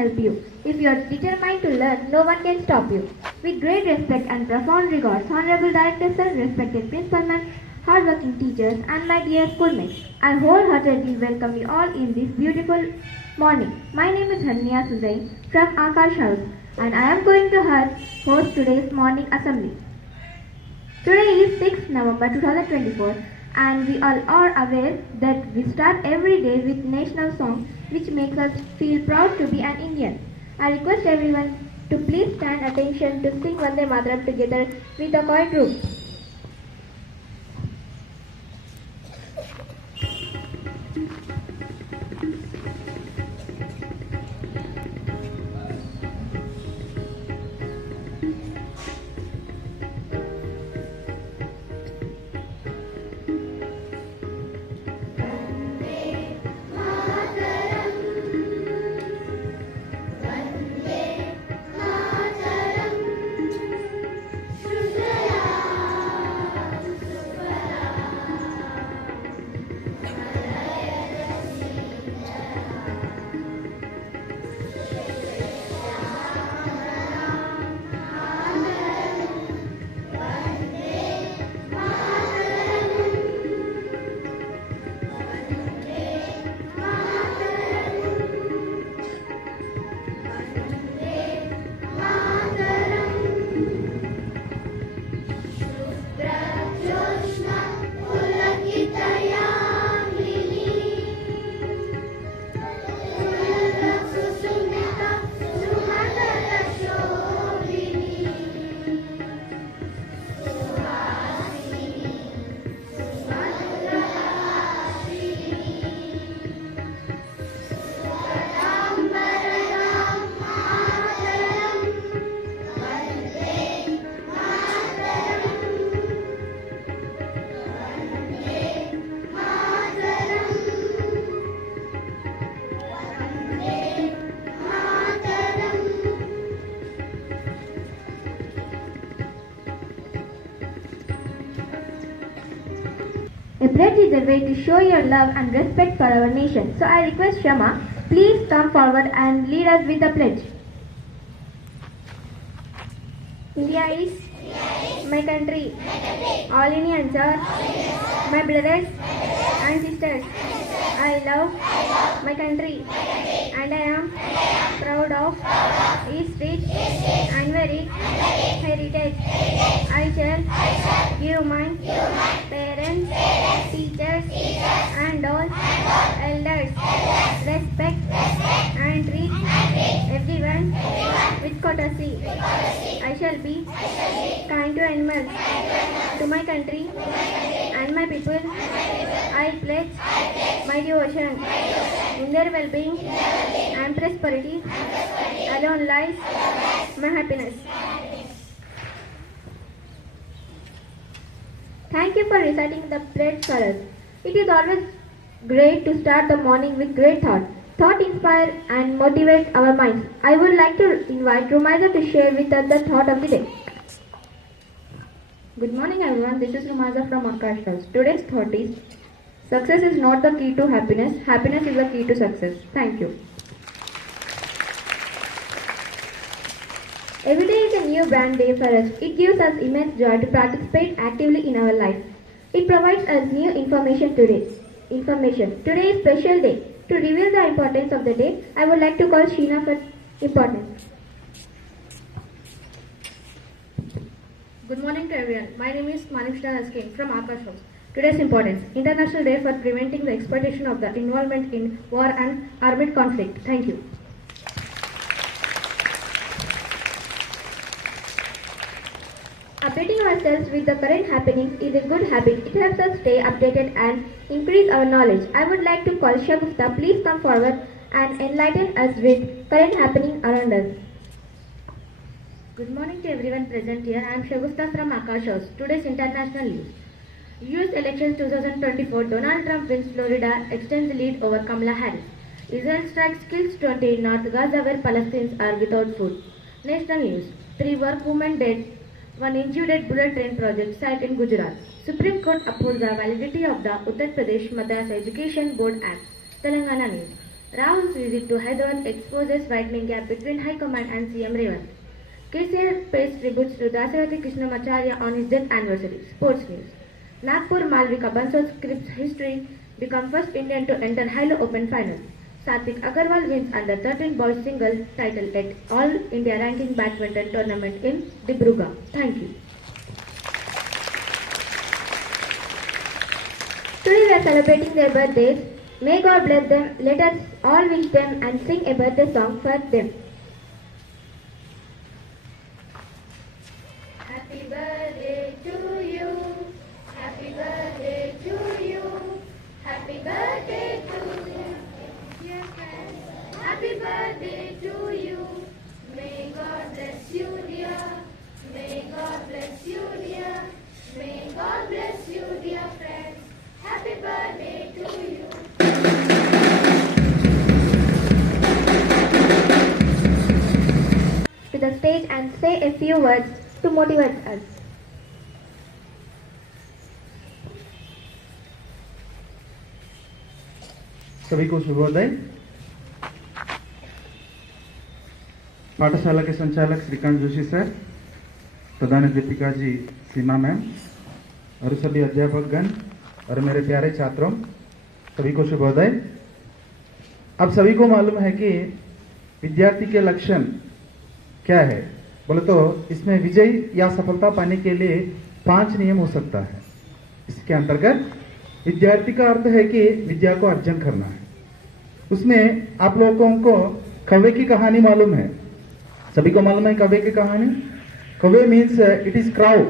help you. If you are determined to learn, no one can stop you. With great respect and profound regards, Honorable Director Sir, respected Principal Ma'am, hardworking teachers, and my dear schoolmates, I wholeheartedly welcome you all in this beautiful morning. My name is Hania Suzai from Akash House, and I am going to host today's morning assembly. Today is 6th November 2024, and we all are aware that we start every day with national song which makes us feel proud to be an Indian. I request everyone to please stand attention to sing Vande Mataram together with a choir group. A pledge is a way to show your love and respect for our nation. So I request Shama, please come forward and lead us with the pledge. India is my country. All Indians are my brothers and sisters. I love my country and I am proud of its rich and varied heritage. I shall give my parents, teachers and all elders respect and treat everyone with courtesy. I shall be kind to animals, to my country and my people. I pledge my devotion in their well-being and prosperity. Alone lies my happiness. Thank you for reciting the pledge for us. It is always great to start the morning with great thought. Thought inspire and motivate our minds. I would like to invite Rumaisa to share with us the thought of the day. Good morning everyone, this is Rumaisa from Akash House. Today's thought is, success is not the key to happiness, happiness is the key to success. Thank you. Every day is a new brand day for us. It gives us immense joy to participate actively in our life. It provides us new information today. Today is special day. To reveal the importance of the day, I would like to call Sheena for importance. Good morning to everyone. My name is Manishna Haskin from Akash House. Today's importance, International Day for Preventing the Exploitation of the Involvement in War and Armed Conflict. Thank you. Updating ourselves with the current happenings is a good habit. It helps us stay updated and increase our knowledge. I would like to call Shagusta. Please come forward and enlighten us with current happening around us. Good morning to everyone present here. I am Shagusta from Akash House. Today's international news. US elections 2024. Donald Trump wins Florida, extends the lead over Kamala Harris. Israel strikes, kills 20 in North Gaza where Palestinians are without food. National news. 3 work women dead. 1 injured at bullet train project site in Gujarat. Supreme Court upholds the validity of the Uttar Pradesh Madras Education Board Act. Telangana news. Rahul's visit to Hyderabad exposes widening gap between High Command and CM Revant. KCR pays tributes to Dasarathi Krishnamacharya on his death anniversary. Sports news. Nagpur Malvika Bansal scripts history, become first Indian to enter Hilo Open final. Satvik Agarwal wins under 13 boys single title at All India Ranking Badminton Tournament in Dibrugarh. Thank you. Today we are celebrating their birthdays. May God bless them. Let us all wish them and sing a birthday song for them. Happy birthday to you. Happy birthday to you. Happy birthday to you. Dear friends, happy birthday to you. May God bless you, dear. May God bless you, dear. May God bless you, dear friends. Happy birthday to you. To the stage and say a few words to motivate us. सभी को शुभोदय। पाठशाला के संचालक Shrikant Joshi sir, प्रधान अध्यापिका जी सीमा ma'am और सभी अध्यापकगण और मेरे प्यारे छात्रों, सभी को शुभोदय। अब सभी को मालूम है कि विद्यार्थी के लक्षण क्या है बोले तो इसमें विजय या सफलता पाने के लिए 5 नियम हो सकता है। इसके अंतर्गत विद्यार्थी का अर्थ है कि विद्या को अर्जन करना है। उसमें आप लोगों को कौवे की कहानी मालूम है, सभी को मालूम है कौवे की कहानी। कौवे मीन्स इट इज क्राउ,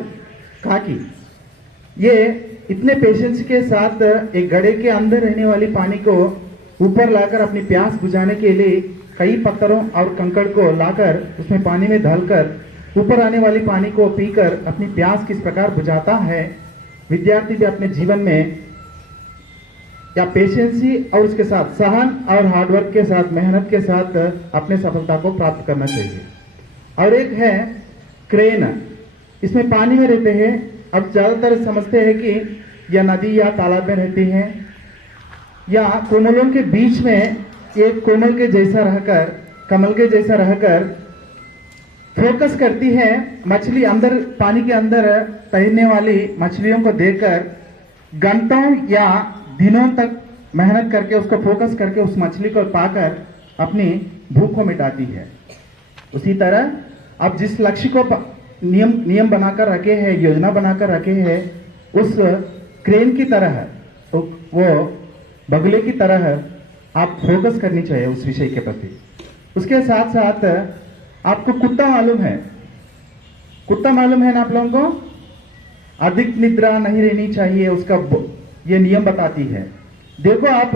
काकी। ये इतने पेशेंस के साथ एक घड़े के अंदर रहने वाली पानी को ऊपर लाकर अपनी प्यास बुझाने के लिए कई पत्थरों और कंकड़ को लाकर उसमें पानी में डालकर ऊपर आने वाली पानी को पीकर अपनी प्यास किस प्रकार बुझाता है, विद्यार्थी भी अपने जीवन में या पेशेंसी और उसके साथ सहन और हार्डवर्क के साथ, मेहनत के साथ अपने सफलता को प्राप्त करना चाहिए। और एक है क्रेन, इसमें पानी में रहते हैं। अब ज्यादातर समझते हैं कि यह नदी या तालाब में रहती है या कोमलों के बीच में एक कोमल के जैसा रहकर, कमल के जैसा रहकर फोकस करती है। मछली अंदर, पानी के अंदर तैरने वाली मछलियों को देखकर घंटों या दिनों तक मेहनत करके उसको फोकस करके उस मछली को पाकर अपनी भूख को मिटाती है। उसी तरह अब जिस लक्ष्य को नियम बनाकर रखे हैं, योजना बनाकर रखे हैं, उस क्रेन की तरह, तो वो बगुले की तरह आप फोकस करनी चाहिए उस विषय के प्रति। उसके साथ साथ आपको कुत्ता मालूम है, कुत्ता मालूम है ना आप लोगों को? अधिक निद्रा नहीं रहनी चाहिए, उसका ये नियम बताती है। देखो आप,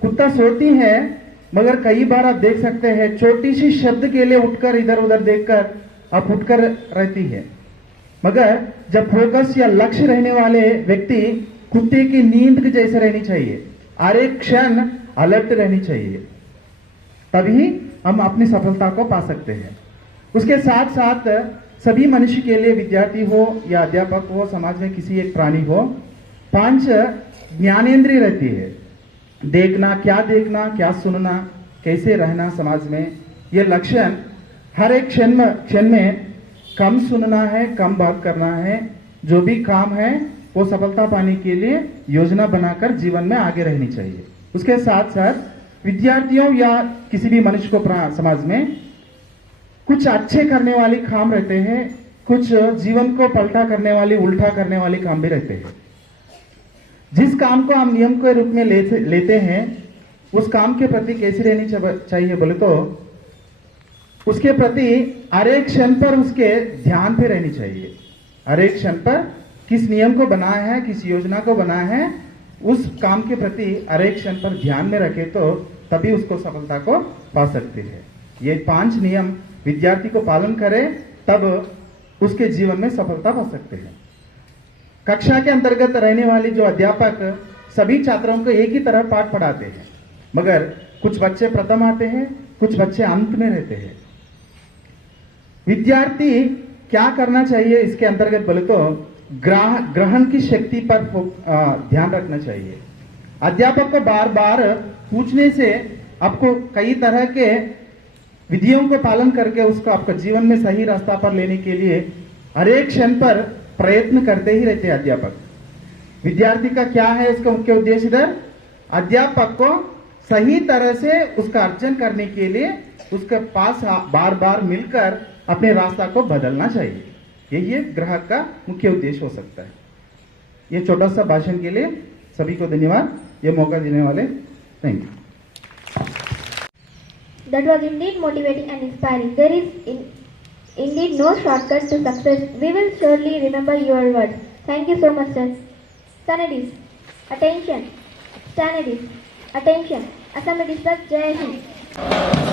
कुत्ता सोती है मगर कई बार आप देख सकते हैं छोटी सी शब्द के लिए उठकर इधर उधर देखकर आप उठकर रहती है। मगर जब फोकस या लक्ष्य रहने वाले व्यक्ति कुत्ते की नींद के जैसे रहनी चाहिए, हर एक क्षण अलर्ट रहनी चाहिए, तभी हम अपनी सफलता को पा सकते हैं। उसके साथ साथ सभी मनुष्य के लिए, विद्यार्थी हो या अध्यापक हो, समाज में किसी एक प्राणी हो, 5 ज्ञानेंद्रिय रहती है। देखना, क्या सुनना, कैसे रहना समाज में, ये लक्षण हर एक क्षण में कम सुनना है, कम बात करना है। जो भी काम है वो सफलता पाने के लिए योजना बनाकर जीवन में आगे रहनी चाहिए। उसके साथ साथ विद्यार्थियों या किसी भी मनुष्य को समाज में कुछ अच्छे करने वाले काम रहते हैं, कुछ जीवन को पलटा करने वाली, उल्टा करने वाले काम भी रहते हैं। जिस काम को हम नियम के रूप में लेते हैं, उस काम के प्रति कैसी रहनी चाहिए बोले तो उसके प्रति हर एक क्षण पर उसके ध्यान पे रहनी चाहिए। हर एक क्षण पर किस नियम को बनाया है, किस योजना को बनाया है, उस काम के प्रति हर एक क्षण पर ध्यान में रखे तो तभी उसको सफलता को पा सकते हैं। ये 5 नियम विद्यार्थी को पालन करे तब उसके जीवन में सफलता पा सकते हैं। कक्षा के अंतर्गत रहने वाले जो अध्यापक सभी छात्रों को एक ही तरह पाठ पढ़ाते हैं, मगर कुछ बच्चे प्रथम आते हैं, कुछ बच्चे अंत में रहते हैं। विद्यार्थी क्या करना चाहिए इसके अंतर्गत बोले तो ग्रहण की शक्ति पर ध्यान रखना चाहिए। अध्यापक को बार बार पूछने से आपको कई तरह के विधियों को पालन करके उसको आपका जीवन में सही रास्ता पर लेने के लिए हर एक क्षण पर प्रयत्न करते ही रहते हैं अध्यापक। विद्यार्थी का क्या है उसका मुख्य उद्देश्य इधर, अध्यापक को सही तरह से उसका अर्जन करने के लिए उसके पास बार बार मिलकर अपने रास्ता को बदलना चाहिए। यही ग्राहक का मुख्य उद्देश्य हो सकता है। ये छोटा सा भाषण के लिए सभी को धन्यवाद, ये मौका देने वाले, thank you. That was indeed motivating and inspiring. There is indeed no shortcut to success. We will surely remember your words. Thank you so much, sir. Studies, attention. Studies, attention. Assembly discuss. Jai Hind.